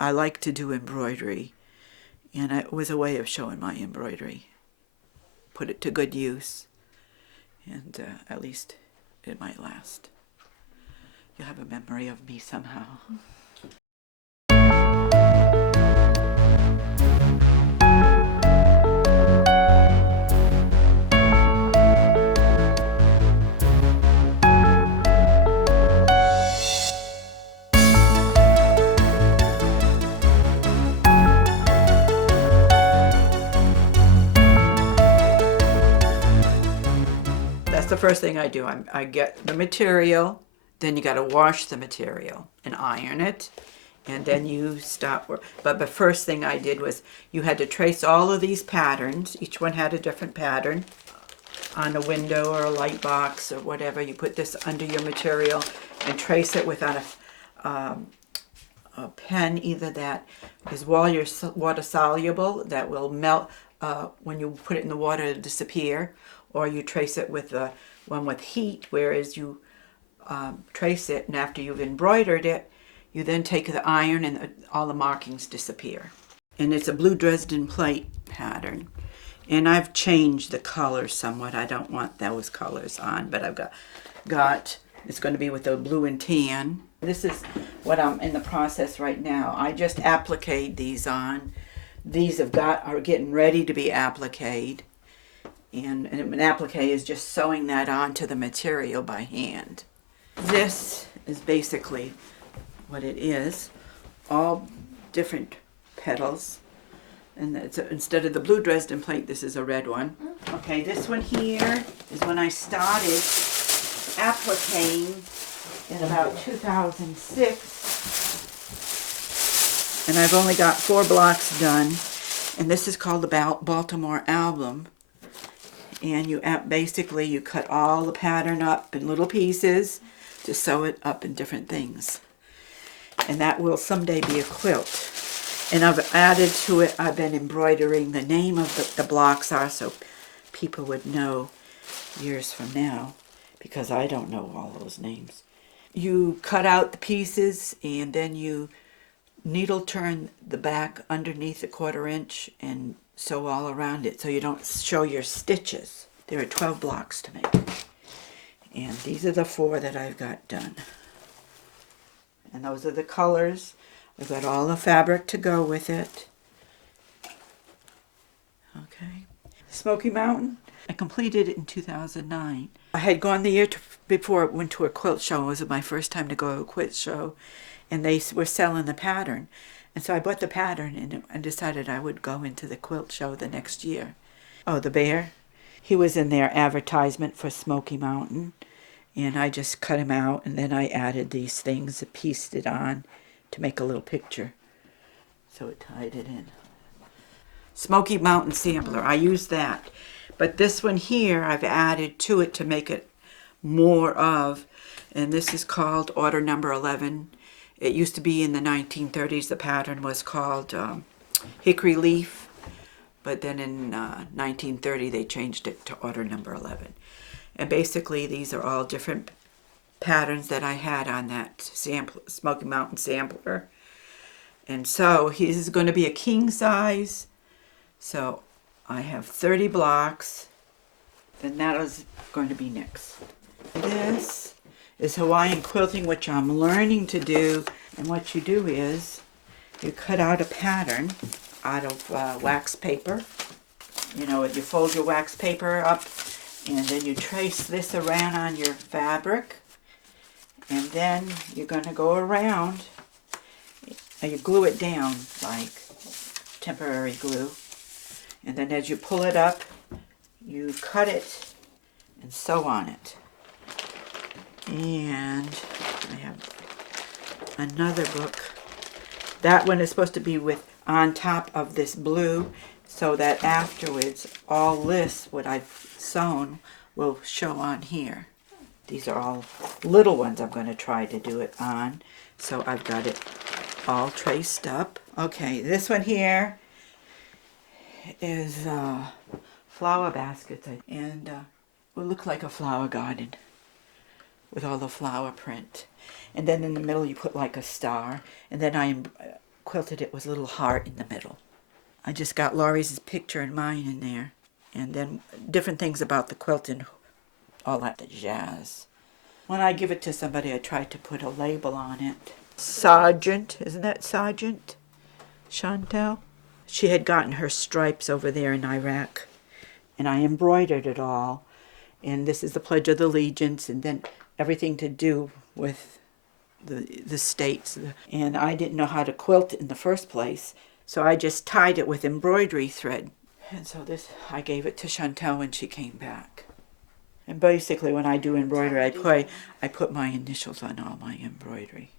I like to do embroidery, and it was a way of showing my embroidery. Put it to good use, and at least it might last. You'll have a memory of me somehow. That's the first thing I do. I get the material, then you got to wash the material and iron it, and then you stop work. But the first thing I did was you had to trace all of these patterns. Each one had a different pattern on a window or a light box or whatever. You put this under your material and trace it with a pen, either that is water soluble, that will melt when you put it in the water, it'll disappear, or you trace it with the one with heat, whereas you trace it, and after you've embroidered it, you then take the iron and all the markings disappear. And it's a blue Dresden plate pattern. And I've changed the colors somewhat. I don't want those colors on, but I've got it's going to be with the blue and tan. This is what I'm in the process right now. I just appliqued these on. These are getting ready to be appliqued. And an applique is just sewing that onto the material by hand. This is basically what it is. All different petals. And instead of the blue Dresden plate, this is a red one. Okay, this one here is when I started appliquing in about 2006. And I've only got 4 blocks done. And this is called the Baltimore Album. And you basically you cut all the pattern up in little pieces to sew it up in different things. And that will someday be a quilt. And I've added to it, I've been embroidering the name of the blocks are, so people would know years from now, because I don't know all those names. You cut out the pieces, and then you needle turn the back underneath a 1/4 inch and sew all around it so you don't show your stitches. There are 12 blocks to make. And these are the 4 that I've got done. And those are the colors. I've got all the fabric to go with it. Okay. Smoky Mountain, I completed it in 2009. I had gone the year before, went to a quilt show. It was my first time to go to a quilt show. And they were selling the pattern. And so I bought the pattern and decided I would go into the quilt show the next year. Oh, the bear. He was in their advertisement for Smoky Mountain. And I just cut him out, and then I added these things and pieced it on to make a little picture. So it tied it in. Smoky Mountain sampler, I used that. But this one here, I've added to it to make it more of, and this is called order number 11. It used to be in the 1930s, the pattern was called Hickory Leaf, but then in 1930 they changed it to order number 11. And basically these are all different patterns that I had on that Smoky Mountain sampler. And so his is going to be a king size. So I have 30 blocks. Then that is going to be next. This is Hawaiian quilting, which I'm learning to do. And what you do is you cut out a pattern out of wax paper. You know, you fold your wax paper up, and then you trace this around on your fabric. And then you're going to go around, and you glue it down like temporary glue. And then as you pull it up, you cut it and sew on it. And I have another book. That one is supposed to be on top of this blue, so that afterwards all this, what I've sewn, will show on here. These are all little ones I'm going to try to do it on. So I've got it all traced up. Okay, this one here is flower baskets, and will look like a flower garden with all the flower print. And then in the middle you put like a star, and then I quilted it with a little heart in the middle. I just got Laurie's picture and mine in there. And then different things about the quilt and all that jazz. When I give it to somebody, I try to put a label on it. Sergeant, isn't that Sergeant? Chantel? She had gotten her stripes over there in Iraq, and I embroidered it all. And this is the Pledge of Allegiance, and then everything to do with the states. And I didn't know how to quilt in the first place, so I just tied it with embroidery thread. And so this, I gave it to Chantel when she came back. And basically when I do embroidery, I put my initials on all my embroidery.